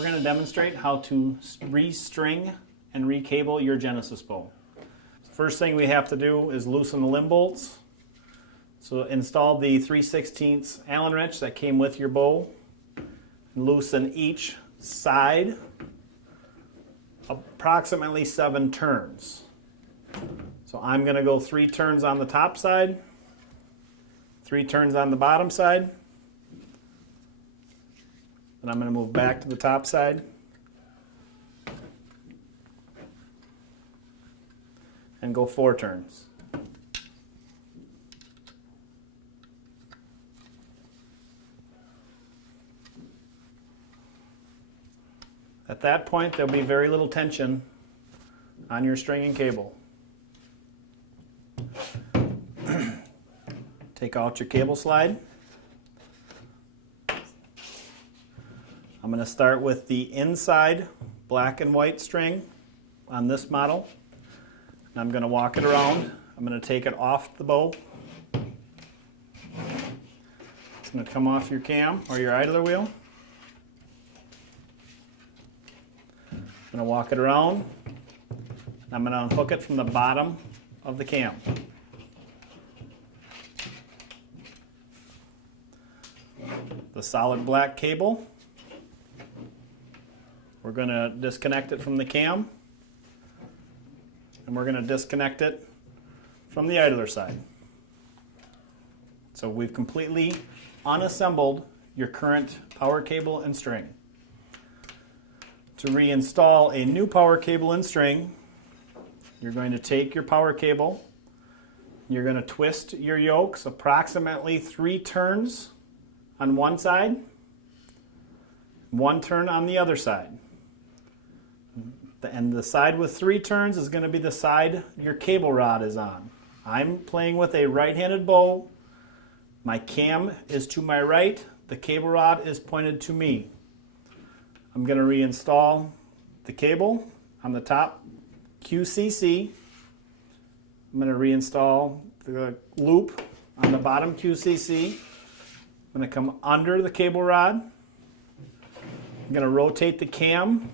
We're going to demonstrate how to restring and recable your Genesis bow. First thing we have to do is loosen the limb bolts. So install the 3/16 Allen wrench that came with your bow. Loosen each side approximately 7 turns. So I'm going to go 3 turns on the top side, 3 turns on the bottom side. Then I'm going to move back to the top side and go 4 turns. At that point, there'll be very little tension on your string and cable. Take out your cable slide. I'm going to start with the inside black and white string on this model. And I'm going to walk it around. I'm going to take it off the bow. It's going to come off your cam or your idler wheel. I'm going to walk it around. I'm going to unhook it from the bottom of the cam. The solid black cable, we're going to disconnect it from the cam, and we're going to disconnect it from the idler side. So we've completely unassembled your current power cable and string. To reinstall a new power cable and string, you're going to take your power cable, you're going to twist your yokes approximately 3 turns on one side, 1 turn on the other side. And the side with 3 turns is going to be the side your cable rod is on. I'm playing with a right-handed bow. My cam is to my right. The cable rod is pointed to me. I'm going to reinstall the cable on the top QCC. I'm going to reinstall the loop on the bottom QCC. I'm going to come under the cable rod. I'm going to rotate the cam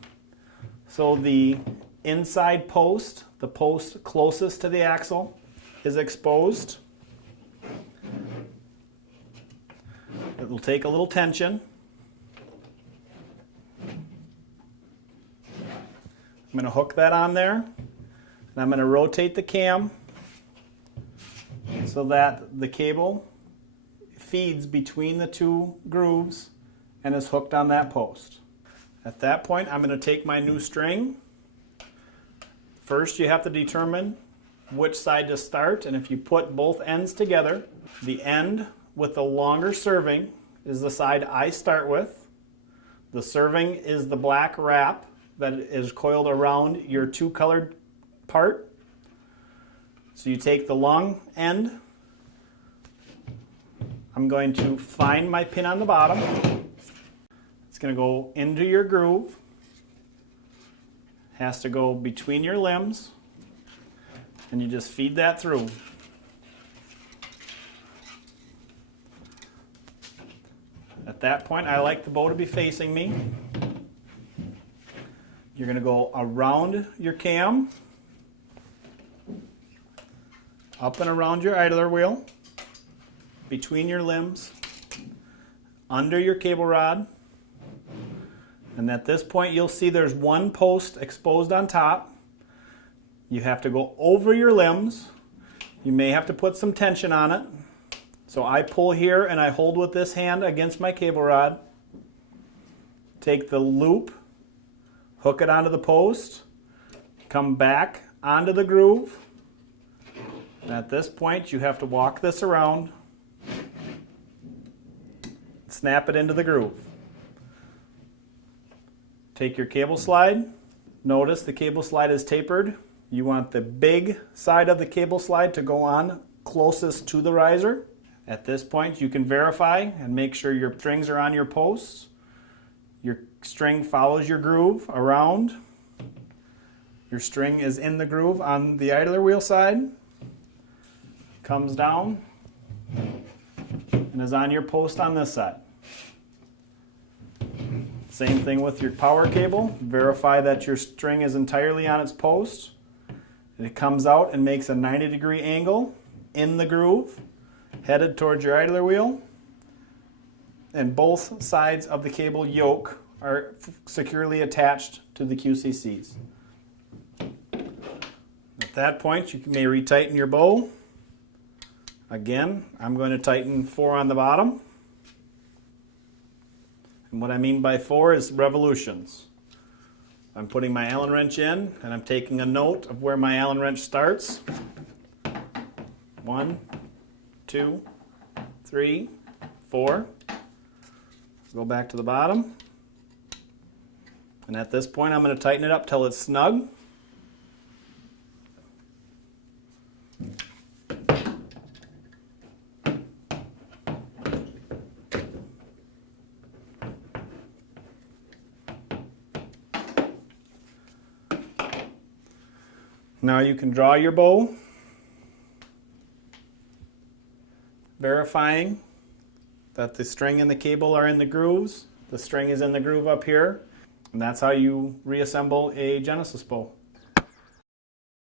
so the inside post, the post closest to the axle, is exposed. It will take a little tension. I'm going to hook that on there, and I'm going to rotate the cam so that the cable feeds between the 2 grooves and is hooked on that post. At that point, I'm going to take my new string. First, you have to determine which side to start, and if you put both ends together, the end with the longer serving is the side I start with. The serving is the black wrap that is coiled around your 2 colored part. So you take the long end. I'm going to find my pin on the bottom. It's going to go into your groove. Has to go between your limbs. And you just feed that through. At that point, I like the bow to be facing me. You're going to go around your cam, up and around your idler wheel, between your limbs, under your cable rod, and at this point you'll see there's 1 post exposed on top. You have to go over your limbs. You may have to put some tension on it. So I pull here and I hold with this hand against my cable rod. Take the loop, hook it onto the post, come back onto the groove. And at this point you have to walk this around, snap it into the groove. Take your cable slide. Notice the cable slide is tapered. You want the big side of the cable slide to go on closest to the riser. At this point, you can verify and make sure your strings are on your posts. Your string follows your groove around. Your string is in the groove on the idler wheel side. Comes down and is on your post on this side. Same thing with your power cable. Verify that your string is entirely on its post. It comes out and makes a 90-degree angle in the groove, headed towards your idler wheel. And both sides of the cable yoke are securely attached to the QCCs. At that point, you may retighten your bow. Again, I'm going to tighten 4 on the bottom. And what I mean by 4 is revolutions. I'm putting my Allen wrench in, and I'm taking a note of where my Allen wrench starts. 1, 2, 3, 4. Go back to the bottom. And at this point, I'm going to tighten it up till it's snug. Now you can draw your bow, verifying that the string and the cable are in the grooves. The string is in the groove up here, and that's how you reassemble a Genesis bow.